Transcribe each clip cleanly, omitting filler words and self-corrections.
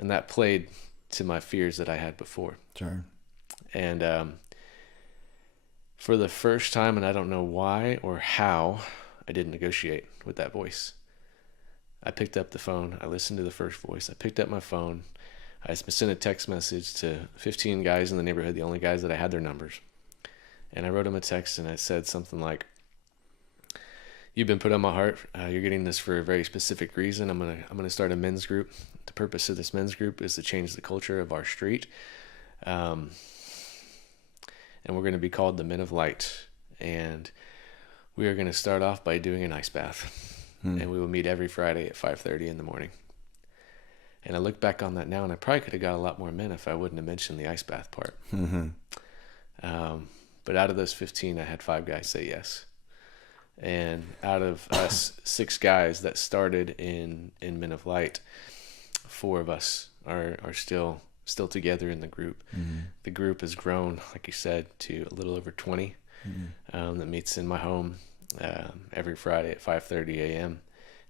And that played to my fears that I had before. Sure. And for the first time, and I don't know why or how, I didn't negotiate with that voice. I picked up the phone. I listened to the first voice. I picked up my phone. I sent a text message to 15 guys in the neighborhood, the only guys that I had their numbers. And I wrote them a text, and I said something like, "You've been put on my heart. You're getting this for a very specific reason. I'm gonna start a men's group. The purpose of this men's group is to change the culture of our street. And we're going to be called the Men of Light. And we are going to start off by doing an ice bath. And we will meet every Friday at 5:30 in the morning." And I look back on that now, and I probably could have got a lot more men if I wouldn't have mentioned the ice bath part. But out of those 15, I had 5 guys say yes. And out of us 6 guys that started in Men of Light, 4 of us are still together in the group. The group has grown, like you said, to a little over 20 that meets in my home every Friday at 5:30 a.m.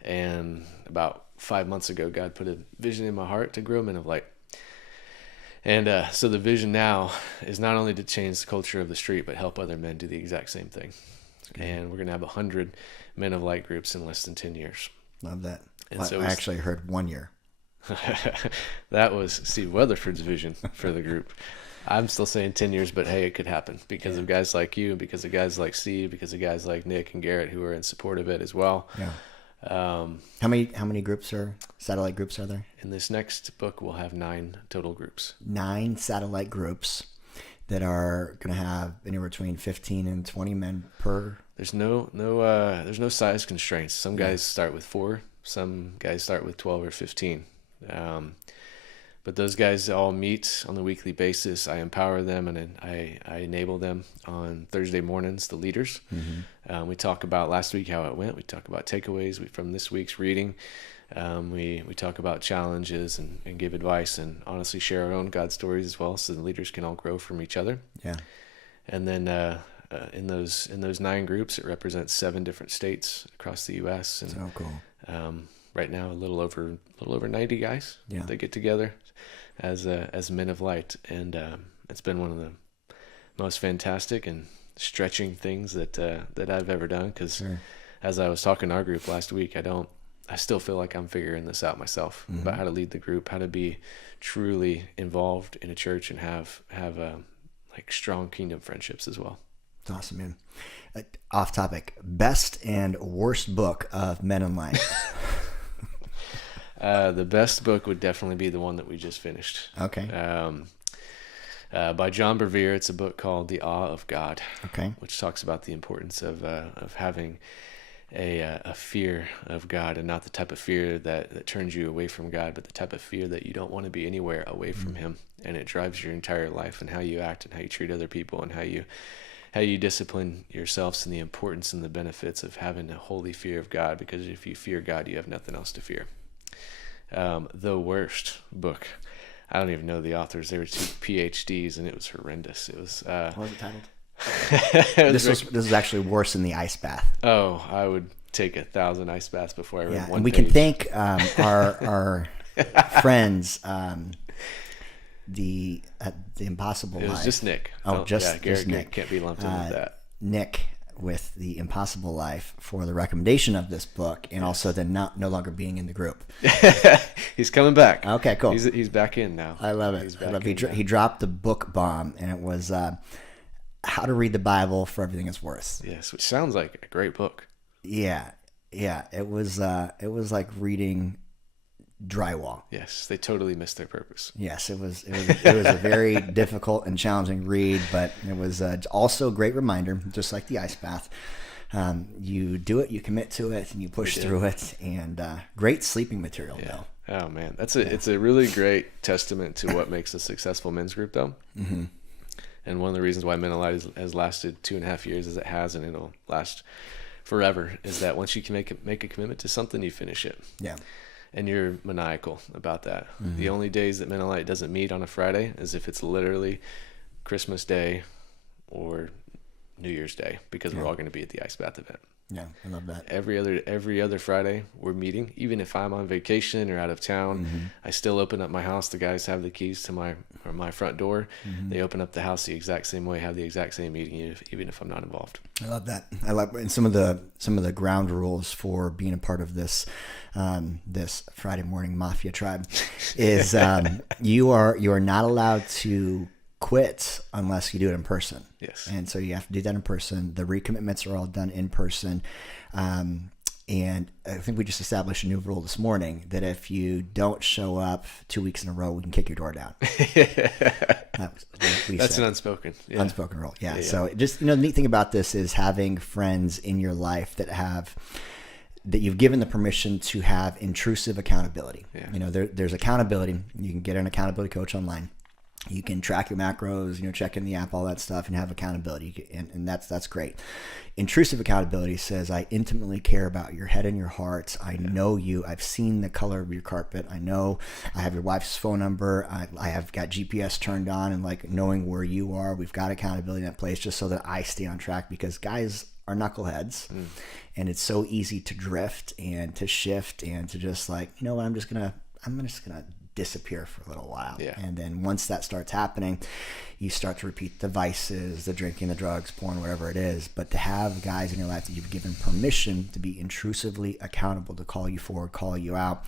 And about 5 months ago, God put a vision in my heart to grow Men of Light. And so the vision now is not only to change the culture of the street, but help other men do the exact same thing. And we're going to have 100 Men of Light groups in less than 10 years. Love that. And I actually heard 1 year. That was Steve Weatherford's vision for the group. I'm still saying 10 years, but hey, it could happen because of guys like you, because of guys like Steve, because of guys like Nick and Garrett who are in support of it as well. Yeah. How many groups satellite groups are there? In this next book, we'll have 9 total groups. 9 satellite groups that are going to have anywhere between 15 and 20 men per. There's no size constraints. Some guys start with 4. Some guys start with 12 or 15. But those guys all meet on a weekly basis. I empower them and I enable them on Thursday mornings, the leaders. We talk about last week how it went. We talk about takeaways from this week's reading. We talk about challenges and give advice and honestly share our own God stories as well, so the leaders can all grow from each other. Yeah. And then in those 9 groups, it represents 7 different states across the U.S. And, so cool. Right now, a little over 90 guys. Yeah. They get together as Men of Light, and it's been one of the most fantastic and stretching things that I've ever done. Because as I was talking to our group last week, I still feel like I'm figuring this out myself about how to lead the group, how to be truly involved in a church, and have like strong kingdom friendships as well. That's awesome, man. Off topic, best and worst book of Men in Light. The best book would definitely be the one that we just finished. Okay. By John Bevere. It's a book called The Awe of God. Okay. Which talks about the importance of having a fear of God, and not the type of fear that turns you away from God, but the type of fear that you don't want to be anywhere away from Him, and it drives your entire life and how you act and how you treat other people and how you discipline yourselves, and the importance and the benefits of having a holy fear of God, because if you fear God, you have nothing else to fear. The worst book, I don't even know the authors. They were 2 PhDs, and it was horrendous. It was what was it titled? This was actually worse than the ice bath. Oh, I would take 1,000 ice baths before I read one and we page. can thank our friends, the Impossible Life. It was just Nick. Just Nick. Can't be lumped in with that. Nick with the Impossible Life for the recommendation of this book, and also then no longer being in the group. He's coming back. Okay, cool. He's back in now. I love it. He dropped the book bomb, and it was How to Read the Bible for Everything It's Worth. Yes, which sounds like a great book. Yeah. It was like reading drywall. Yes, they totally missed their purpose. Yes, it was a very difficult and challenging read, but it was also a great reminder, just like the ice bath. You do it, you commit to it, and you push through it, and great sleeping material, though. Oh man, it's a really great testament to what makes a successful men's group, though. Mm-hmm. And one of the reasons why Men of Light has lasted 2.5 years as it has, and it'll last forever, is that once you can make a commitment to something, you finish it. Yeah. And you're maniacal about that. Mm-hmm. The only days that Men of Light doesn't meet on a Friday is if it's literally Christmas Day or New Year's Day, because we're all going to be at the ice bath event. Yeah, I love that. Every other Friday we're meeting. Even if I'm on vacation or out of town, I still open up my house. The guys have the keys to my front door. They open up the house the exact same way, have the exact same meeting, even if I'm not involved. I love that. I love, and some of the ground rules for being a part of this this Friday morning mafia tribe is you are not allowed to quit unless you do it in person. Yes. And so you have to do that in person. The recommitments are all done in person. And I think we just established a new rule this morning that if you don't show up 2 weeks in a row, we can kick your door down. That's an unspoken. Yeah. Unspoken rule. Yeah. So just, the neat thing about this is having friends in your life that you've given the permission to have intrusive accountability. Yeah. There's accountability. You can get an accountability coach online. You can track your macros, check in the app, all that stuff, and have accountability, and that's great. Intrusive accountability says, I intimately care about your head and your heart. I know you. I've seen the color of your carpet. I know I have your wife's phone number. I have got GPS turned on and like knowing where you are. We've got accountability in that place just so that I stay on track, because guys are knuckleheads, and it's so easy to drift and to shift and to just like, I'm just gonna disappear for a little while. Yeah. And then once that starts happening, you start to repeat the vices, the drinking, the drugs, porn, whatever it is. But to have guys in your life that you've given permission to be intrusively accountable, to call you forward, call you out,